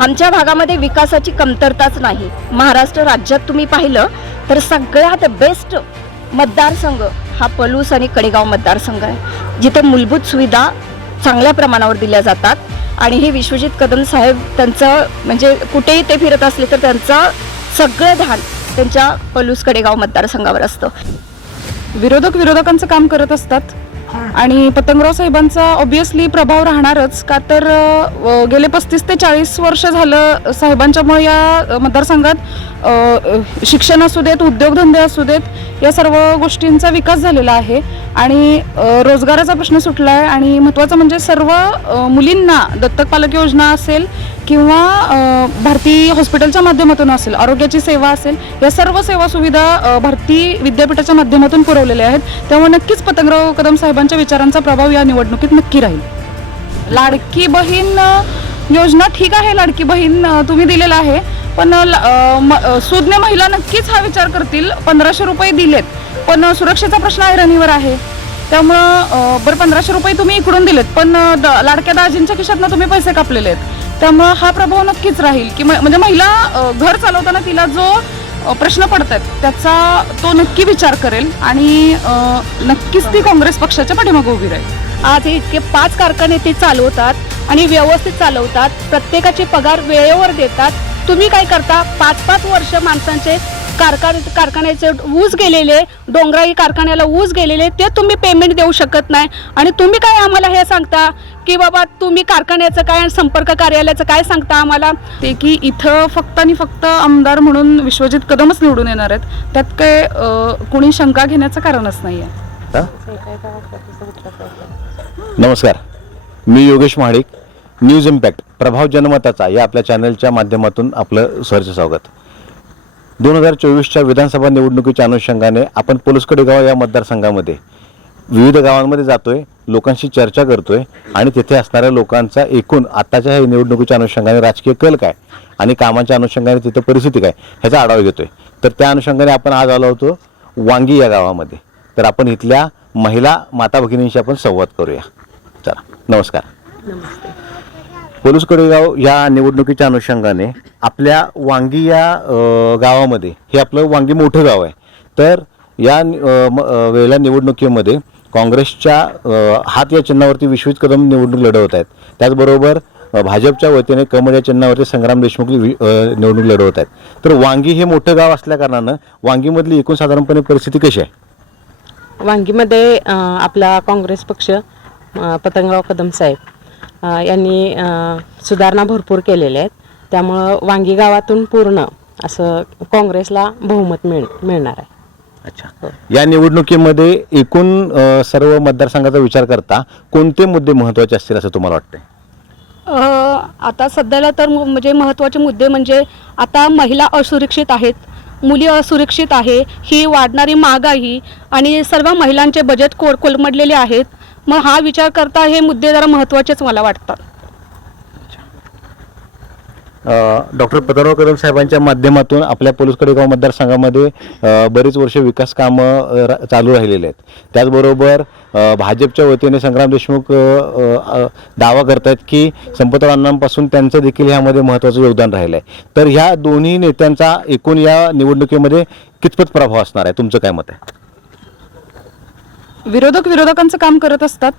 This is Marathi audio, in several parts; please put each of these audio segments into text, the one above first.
आमच्या भागामध्ये विकासाची कमतरताच नाही. महाराष्ट्र राज्यात तुम्ही पाहिलं तर सगळ्यात बेस्ट मतदारसंघ हा पलूस आणि कडेगाव मतदारसंघ आहे. जिथे मूलभूत सुविधा चांगल्या प्रमाणावर दिल्या जातात आणि हे विश्वजित कदम साहेब त्यांचं म्हणजे कुठेही ते फिरत असले तर त्यांचं सगळं ध्यान त्यांच्या पलूस कडेगाव मतदारसंघावर असतं. विरोधक विरोधकांचं काम करत असतात. आणि पतंगराव साहेबांचा ऑब्विसली प्रभाव राहणारच का तर गेले पस्तीस ते चाळीस वर्ष झालं साहेबांच्यामुळे या मतदारसंघात शिक्षण असू देत उद्योगधंदे असू देत या सर्व गोष्टींचा विकास झालेला आहे. आणि रोजगाराचा प्रश्न सुटला आहे आणि महत्त्वाचं म्हणजे सर्व मुलींना दत्तक पालक योजना असेल किंवा भारती हॉस्पिटलच्या माध्यमातून असेल आरोग्याची सेवा असेल या सर्व सेवा सुविधा भारती विद्यापीठाच्या माध्यमातून पुरवलेल्या आहेत. त्यामुळे नक्कीच पतंगराव कदम साहेबांच्या विचारांचा प्रभाव या निवडणुकीत नक्की राहील. लाडकी बहीण योजना ठीक आहे लाडकी बहीण तुम्ही दिलेला आहे पण ला- म- सुज्ञ महिला नक्कीच हा विचार करतील. पंधराशे रुपये दिलेत पण सुरक्षेचा प्रश्न ऐरणीवर आहे. त्यामुळं बरं पंधराशे रुपये तुम्ही इकडून दिलेत पण द- लाडक्या दाजींच्या खिशातनं तुम्ही पैसे कापलेले आहेत. त्यामुळं हा प्रभाव नक्कीच राहील. की म- म्हणजे महिला घर चालवताना तिला जो प्रश्न प्रश्न पडतात त्याचा तो नक्की विचार करेल आणि नक्कीच ती काँग्रेस पक्षाच्या पाठीमागे उभी राहील. आज हे इतके पाच कारखाने ते चालवतात आणि व्यवस्थित चालवतात प्रत्येकाचे पगार वेळेवर देतात. तुम्ही काय करता? पाच पाच वर्ष माणसांचे कारखाने कारखान्याचे ऊस गेलेले डोंगराई कारखान्याला ऊस गेलेले ते तुम्ही पेमेंट देऊ शकत नाही. आणि तुम्ही काय आम्हाला हे सांगता? की बाबा तुम्ही कारखान्याचं काय संपर्क कार्यालयाचं काय सांगता आम्हाला? ते की इथं फक्त आणि फक्त आमदार म्हणून विश्वजित कदमच निवडून येणार आहेत. त्यात काय अ, कोणी शंका घेण्याचं कारणच नाही आहे नमस्कार. मी योगेश महाडिक. न्यूज इम्पॅक्ट प्रभाव जनमताचा या आपल्या चॅनलच्या माध्यमातून आपलं सहर्ष स्वागत. दोन हजार चोवीसच्या विधानसभा निवडणुकीच्या अनुषंगाने आपण पोलसकडे गाव या मतदारसंघामध्ये विविध गावांमध्ये जातोय लोकांशी चर्चा करतोय आणि तिथे असणाऱ्या लोकांचा एकूण आत्ताच्या ह्या निवडणुकीच्या अनुषंगाने राजकीय कल काय आणि कामाच्या अनुषंगाने तिथं परिस्थिती काय ह्याचा आढावा घेतोय. तर त्या अनुषंगाने आपण आज आलो होतो वांगी या गावामध्ये. तर आपण इथल्या महिला माता भगिनींशी आपण संवाद करूया. चला नमस्कार. पोलूस कडेगाव या निवडणुकीच्या अनुषंगाने आपल्या वांगी या गावामध्ये हे आपलं वांगी मोठं गाव आहे. तर या म- वेळेला निवडणुकीमध्ये काँग्रेसच्या हात या चिन्हावरती विश्वित कदम निवडणूक लढवत आहेत. त्याचबरोबर भाजपच्या वतीने कमळ या चिन्हावरती संग्राम देशमुख वि- निवडणूक लढवत आहेत. तर वांगी हे मोठं गाव असल्याकारणानं वांगीमधली एकूण साधारणपणे परिस्थिती कशी आहे? वांगीमध्ये आपला काँग्रेस पक्ष पतंगराव कदम साहेब यांनी सुधारणा भरपूर केलेल्या आहेत. त्यामुळं वांगी गावातून पूर्ण असं काँग्रेसला बहुमत मिळ मिळणार आहे. अच्छा. या निवडणुकीमध्ये एकूण सर्व मतदारसंघाचा विचार करता कोणते मुद्दे महत्त्वाचे असतील असं तुम्हाला वाटतंय? अ, आता सध्याला तर म्हणजे महत्त्वाचे मुद्दे म्हणजे आता महिला असुरक्षित आहेत मुली असुरक्षित आहे ही वाढणारी महागाई आणि सर्व महिलांचे बजेट कोल कोलमडलेले आहेत. मग हा विचार करता हे मुद्दे जरा महत्त्वाचेच मला वाटतात. डॉक्टर पतराव कदम साहेबांच्या माध्यमातून आपल्या पोलीस कडेगाव मतदारसंघामध्ये बरीच वर्ष विकास कामं रा- चालू राहिलेले आहेत. त्याचबरोबर भाजपच्या वतीने संग्राम देशमुख दावा करतायत की संपतराव अण्णांपासून त्यांचं देखील ह्यामध्ये महत्त्वाचं योगदान राहिलं आहे तर ह्या दोन्ही नेत्यांचा एकूण या निवडणुकीमध्ये कितपत प्रभाव असणार आहे? तुमचं काय मत आहे? विरोधक विरोधकांचं काम करत असतात.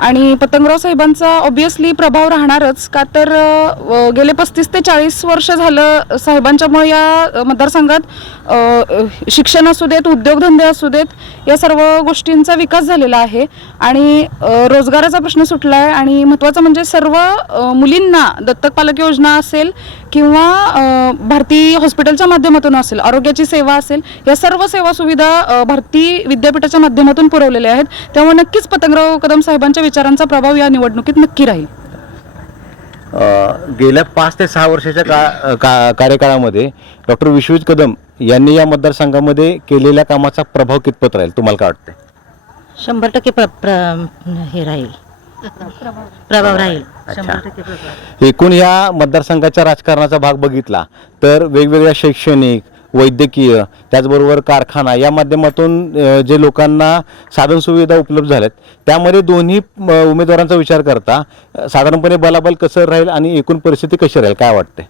आणि पतंगराव साहेबांचा ऑब्विसली प्रभाव राहणारच का तर गेले पस्तीस ते चाळीस वर्ष झालं साहेबांच्यामुळे या मतदारसंघात शिक्षण असू देत उद्योगधंदे असू देत या सर्व गोष्टींचा विकास झालेला आहे. आणि रोजगाराचा प्रश्न सुटला आहे आणि महत्त्वाचं म्हणजे सर्व मुलींना दत्तक पालक योजना असेल किंवा भारती हॉस्पिटलच्या माध्यमातून असेल आरोग्याची सेवा असेल या सर्व सेवा सुविधा भारती विद्यापीठाच्या माध्यमातून पुरवलेल्या आहेत. त्यामुळे नक्कीच पतंगराव कदम साहेबांच्या विचारांचा प्रभाव या निवडणुकीत नक्की राहील. गेल्या पाच ते सहा वर्षाच्या का, का कार्यकाळामध्ये डॉक्टर विश्वजित कदम यांनी या मतदारसंघामध्ये केलेल्या कामाचा प्रभाव कितपत राहील? तुम्हाला काय वाटतंय? शंभर टक्के प्र, प्र, हे राहील. प्रभाव राहील. शंभर टक्के प्रभाव एकूण या मतदारसंघाच्या राजकारणाचा भाग बघितला तर वेगवेगळ्या शैक्षणिक वैद्यकीय त्याचबरोबर कारखाना या माध्यमातून जे लोकांना साधनसुविधा उपलब्ध झाल्यात त्यामध्ये दोन्ही उमेदवारांचा विचार करता साधारणपणे बलाबल कसं राहील आणि एकूण परिस्थिती कशी राहील काय वाटते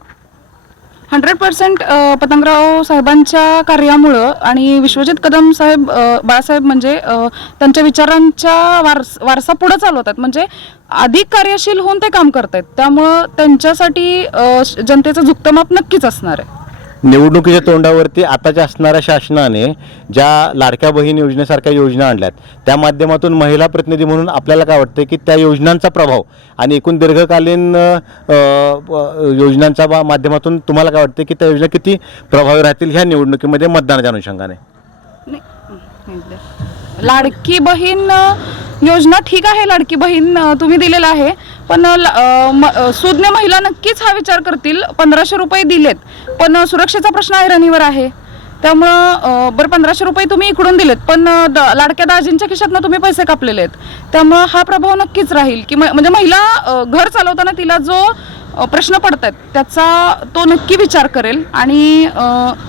हंड्रेड पर्सेंट पतंगराव साहेबांच्या कार्यामुळं आणि विश्वजित कदम साहेब बाळासाहेब म्हणजे त्यांच्या विचारांच्या वारस वारसा पुढे चालवतात. म्हणजे अधिक कार्यशील होऊन ते काम करतायत. त्यामुळं त्यांच्यासाठी जनतेचं झुकतं माप नक्कीच असणार आहे. निवडणुकीच्या तोंडावरती आताच्या असणाऱ्या शासनाने ज्या लाडक्या बहीण योजनेसारख्या योजना आणल्यात त्या माध्यमातून महिला प्रतिनिधी म्हणून आपल्याला काय वाटतं की त्या योजनांचा प्रभाव आणि एकूण दीर्घकालीन योजनांचा योजनांच्या बा- माध्यमातून तुम्हाला काय वाटतं की त्या योजना किती प्रभावी राहतील ह्या निवडणुकीमध्ये मतदानाच्या अनुषंगाने? लाडकी बहीण योजना ठीक आहे लाडकी बहीण तुम्ही दिलेला आहे. पण म- सुज्ञ महिला नक्कीच हा विचार करतील. पंधराशे रुपये दिलेत. पण सुरक्षेचा प्रश्न ऐरणीवर आहे. त्यामुळं बरं पंधराशे रुपये तुम्ही इकडून दिलेत. पण द- लाडक्या दाजींच्या खिशातनं तुम्ही पैसे कापलेले आहेत. त्यामुळं हा प्रभाव नक्कीच राहील. की म- म्हणजे महिला घर चालवताना तिला जो प्रश्न प्रश्न पडतात त्याचा तो नक्की विचार करेल. आणि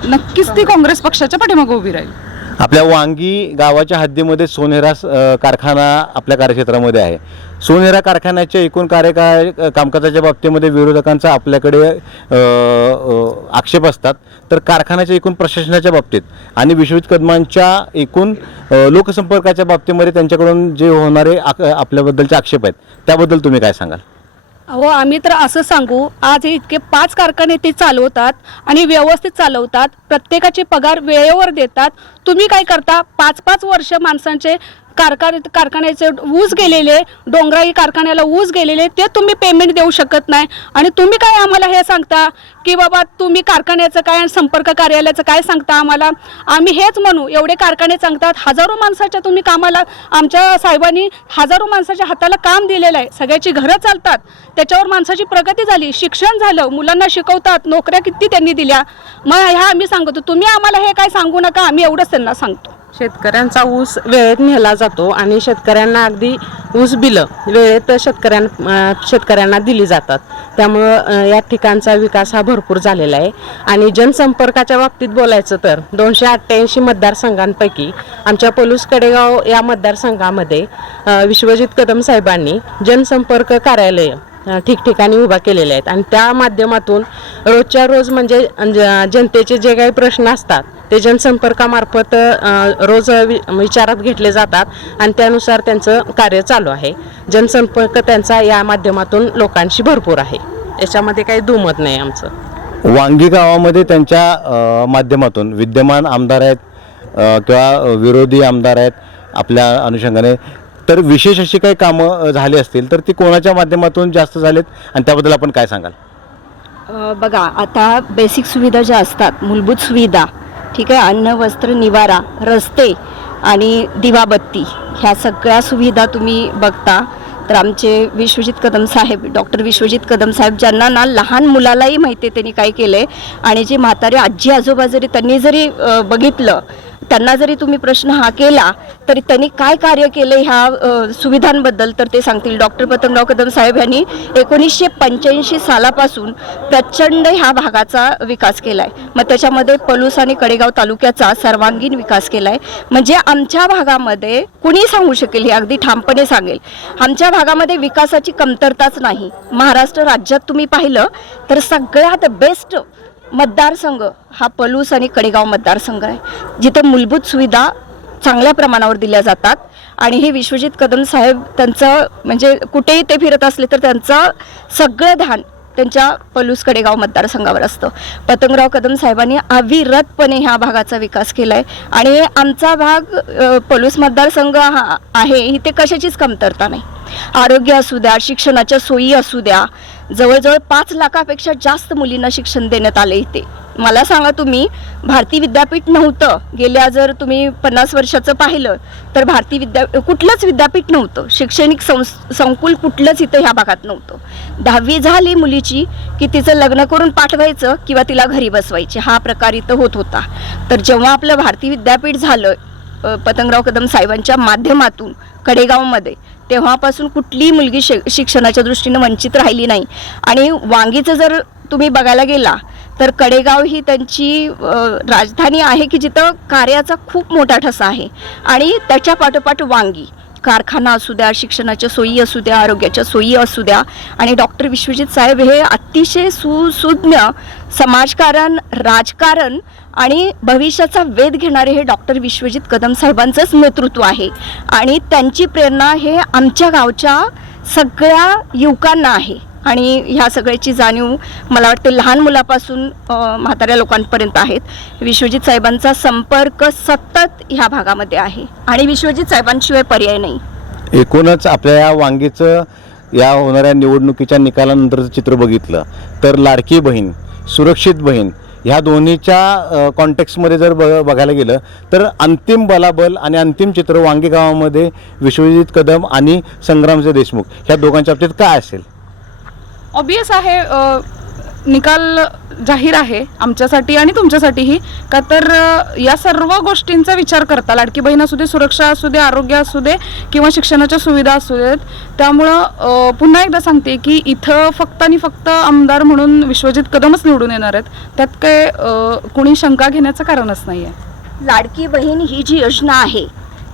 नक्कीच ती काँग्रेस पक्षाच्या पाठीमागे उभी राहील. आपल्या वांगी गावाच्या हद्दीमध्ये सोनेरा कारखाना आपल्या कार्यक्षेत्रामध्ये आहे. सोनेरा कारखान्याच्या एकूण कार्यकाळ कामकाजाच्या बाबतीमध्ये विरोधकांचा आपल्याकडे आक्षेप असतात. तर कारखान्याच्या एकूण प्रशासनाच्या बाबतीत आणि विश्वजित कदमांच्या एकूण लोकसंपर्काच्या बाबतीमध्ये त्यांच्याकडून जे होणारे आक- आपल्याबद्दलचे आक्षेप आहेत त्याबद्दल तुम्ही काय सांगाल? अहो आम्ही तर असं सांगू आज हे इतके पाच कारखाने ते चालवतात आणि व्यवस्थित चालवतात प्रत्येकाचे पगार वेळेवर देतात. तुम्ही काय करता? पाच पाच वर्ष माणसांचे कारखान कारखान्याचे ऊस गेलेले डोंगराई कारखान्याला ऊस गेलेले ते तुम्ही पेमेंट देऊ शकत नाही. आणि तुम्ही काय आम्हाला हे सांगता? की बाबा तुम्ही कारखान्याचं काय आणि संपर्क कार्यालयाचं काय सांगता आम्हाला? आम्ही हेच म्हणू एवढे कारखाने सांगतात हजारो माणसाच्या तुम्ही कामाला आमच्या साहेबांनी हजारो माणसाच्या हाताला काम दिलेलं आहे. सगळ्याची घरं चालतात. त्याच्यावर माणसाची प्रगती झाली शिक्षण झालं मुलांना शिकवतात नोकऱ्या किती त्यांनी दिल्या. मग ह्या आम्ही सांगतो तुम्ही आम्हाला हे काय सांगू नका आम्ही एवढंच त्यांना सांगतो. शेतकऱ्यांचा ऊस वेळेत नेला जातो आणि शेतकऱ्यांना अगदी ऊस बिलं वेळेत शेतकऱ्यां शेतकऱ्यांना दिली जातात. त्यामुळं या ठिकाणचा विकास हा भरपूर झालेला आहे. आणि जनसंपर्काच्या बाबतीत बोलायचं तर दोनशे अठ्ठ्याऐंशी मतदारसंघांपैकी आमच्या पोलूस कडेगाव या मतदारसंघामध्ये विश्वजित कदम साहेबांनी जनसंपर्क कार्यालय ठिकठिकाणी उभा केलेले आहेत. आणि त्या माध्यमातून रोजच्या रोज म्हणजे जनतेचे जे काही प्रश्न असतात ते जनसंपर्कामार्फत रोज वि- विचारात घेतले जातात आणि त्यानुसार त्यांचं कार्य चालू आहे. जनसंपर्क त्यांचा या माध्यमातून लोकांशी भरपूर आहे. याच्यामध्ये काही दुमत नाही आमचं. वांगी गावामध्ये त्यांच्या माध्यमातून विद्यमान आमदार आहेत किंवा विरोधी आमदार आहेत आपल्या अनुषंगाने. तर विशेष अशी काही कामं झाली असतील तर ती कोणाच्या माध्यमातून जास्त झालेत आणि त्याबद्दल आपण काय सांगाल? बघा आता बेसिक सुविधा ज्या असतात मूलभूत सुविधा ठीक आहे? अन्न वस्त्र निवारा रस्ते आणि दिवाबत्ती ह्या सगळ्या सुविधा तुम्ही बघता. तर आमचे विश्वजित कदम साहेब डॉक्टर विश्वजित कदम साहेब ज्यांना ना लहान मुलालाही माहिती आहे त्यांनी काय केलं आहे आणि जे म्हातारे आजी आजोबा जरी त्यांनी जरी बघितलं त्यांना जरी तुम्ही प्रश्न हा केला तरी त्यांनी काय कार्य केलं ह्या सुविधांबद्दल तर ते सांगतील. डॉक्टर पतंगराव कदम साहेब यांनी एकोणीसशे पंच्याऐंशी सालापासून प्रचंड ह्या भागाचा विकास केला आहे मग त्याच्यामध्ये पलूस आणि कडेगाव तालुक्याचा सर्वांगीण विकास केला आहे म्हणजे आमच्या भागामध्ये कुणी सांगू शकेल हे अगदी ठामपणे सांगेल. आमच्या भागामध्ये विकासाची कमतरताच नाही. महाराष्ट्र राज्यात तुम्ही पाहिलं तर सगळ्यात बेस्ट मतदारसंघ हा पलूस आणि कडेगाव मतदारसंघ आहे. जिथं मूलभूत सुविधा चांगल्या प्रमाणावर दिल्या जातात आणि हे विश्वजित कदम साहेब त्यांचं म्हणजे कुठेही ते फिरत असले तर त्यांचं सगळं ध्यान त्यांच्या पलूस कडेगाव मतदारसंघावर असतं. पतंगराव कदम साहेबांनी अविरतपणे ह्या भागाचा विकास केला आहे आणि आमचा भाग पलूस मतदारसंघ हा आहे ही ते कशाचीच कमतरता नाही. आरोग्य असू द्या शिक्षणाच्या सोयी असू द्या जवळजवळ पाच लाखापेक्षा जास्त मुलींना शिक्षण देण्यात आले इथे. मला सांगा तुम्ही भारती विद्यापीठ नव्हतं. गेल्या जर तुम्ही पन्नास वर्षाचं पाहिलं तर भारती विद्या कुठलंच विद्यापीठ नव्हतं. शैक्षणिक संस संकुल कुठलंच इथं ह्या भागात नव्हतं. दहावी झाली मुलीची की तिचं लग्न करून पाठवायचं किंवा तिला घरी बसवायचे. हा प्रकार इथं होत होता. तर जेव्हा आपलं भारती विद्यापीठ झालं पतंगराव कदम साहेबांच्या माध्यमातून कडेगावमध्ये तेव्हापासून कुठलीही मुलगी शि शिक्षणाच्या दृष्टीनं वंचित राहिली नाही. आणि वांगीचं जर तुम्ही बघायला गेला तर कडेगाव ही त्यांची राजधानी आहे की जिथं कार्याचा खूप मोठा ठसा आहे. आणि त्याच्या पाठोपाठ वांगी. कारखाना असू द्या शिक्षणाच्या सोयी असू द्या आरोग्याच्या सोयी असू द्या. आणि डॉक्टर विश्वजित साहेब हे अतिशय सुसूज्ञ समाजकारण राजकारण आणि भविष्याचा वेध घेणारे हे डॉक्टर विश्वजित कदम साहेबांचंच नेतृत्व आहे. आणि त्यांची प्रेरणा हे आमच्या गावच्या सगळ्या युवकांना आहे. आणि ह्या सगळ्याची जाणीव मला वाटते लहान मुलापासून म्हाताऱ्या लोकांपर्यंत आहेत. विश्वजित साहेबांचा संपर्क सतत ह्या भागामध्ये आहे. आणि विश्वजित साहेबांशिवाय पर्याय नाही. एकूणच आपल्या या वांगीचं या होणाऱ्या निवडणुकीच्या निकालानंतरचं चित्र बघितलं तर लाडकी बहीण सुरक्षित बहीण ह्या दोन्हीच्या कॉन्टेक्स्टमध्ये जर बघ बघायला गेलं तर अंतिम बलाबल आणि अंतिम चित्र वांगी गावामध्ये विश्वजित कदम आणि संग्रामचे देशमुख ह्या दोघांच्या बाबतीत काय असेल? ऑबियस आहे निकाल जाहीर आहे आमच्यासाठी आणि तुमच्यासाठीही. का तर या सर्व गोष्टींचा विचार करता लाडकी बहीण असू दे सुरक्षा असू दे आरोग्य असू दे किंवा शिक्षणाच्या सुविधा असू देत त्यामुळं पुन्हा एकदा सांगते की इथं फक्त आणि फक्त आमदार म्हणून विश्वजित कदमच निवडून येणार आहेत. त्यात काय कुणी शंका घेण्याचं कारणच नाही आहे लाडकी बहीण ही जी योजना आहे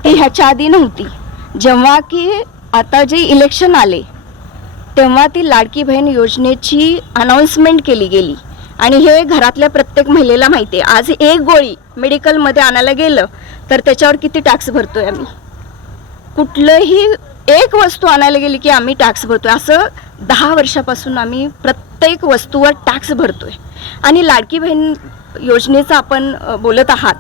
ती ह्याच्या आधी नव्हती. जेव्हा की आता जे इलेक्शन आले तेव्हा ती लाडकी बहीण योजनेची अनाऊन्समेंट केली गेली. आणि हे घरातल्या प्रत्येक महिलेला माहिती आहे. आज एक गोळी मेडिकलमध्ये आणायला गेलं तर त्याच्यावर किती टॅक्स भरतोय आम्ही? कुठलंही एक वस्तू आणायला गेली की आम्ही टॅक्स भरतोय. असं दहा वर्षापासून आम्ही प्रत्येक वस्तूवर टॅक्स भरतोय. आणि लाडकी बहीण योजनेचं आपण बोलत आहात.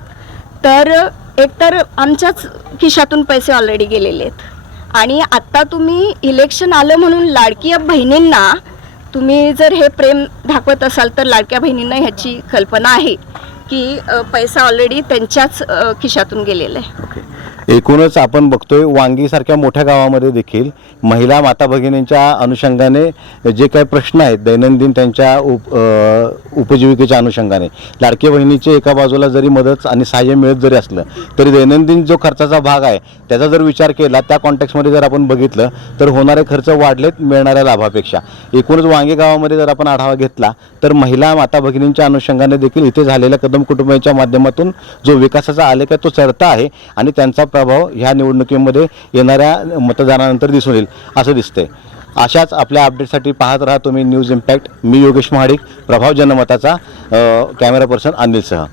तर एकतर आमच्याच खिशातून पैसे ऑलरेडी गेलेले आहेत. आणि आत्ता तुम्ही इलेक्शन आलं म्हणून लाडकी बहिणींना तुम्ही जर हे प्रेम दाखवत असाल तर लाडक्या बहिणींना ह्याची कल्पना आहे की पैसा ऑलरेडी त्यांच्याच खिशातून गेलेला आहे okay. एकूणच आपण बघतोय वांगीसारख्या मोठ्या गावामध्ये देखील महिला माता भगिनींच्या अनुषंगाने जे काही प्रश्न आहेत दैनंदिन त्यांच्या उप उपजीविकेच्या अनुषंगाने लाडके बहिणीचे एका बाजूला जरी मदत आणि सहाय्य मिळत जरी असलं तरी दैनंदिन जो खर्चाचा भाग आहे त्याचा जर विचार केला त्या कॉन्टॅक्टमध्ये जर आपण बघितलं तर होणारे खर्च वाढलेत मिळणाऱ्या लाभापेक्षा. एकूणच वांगी गावामध्ये जर आपण आढावा घेतला तर महिला माता भगिनींच्या अनुषंगाने देखील इथे झालेल्या कदम कुटुंबाच्या माध्यमातून जो विकासाचा आलेख आहे तो चढता आहे आणि त्यांचा प्रभाव ह्या निवडणुकीमध्ये येणाऱ्या मतदानानंतर दिसून येईल असं दिसतंय. अशाच आपल्या अपडेटसाठी पाहत राहा तुम्ही न्यूज इम्पॅक्ट मी योगेश महाडिक प्रभाव जनमताचा कॅमेरा पर्सन अनिलसह.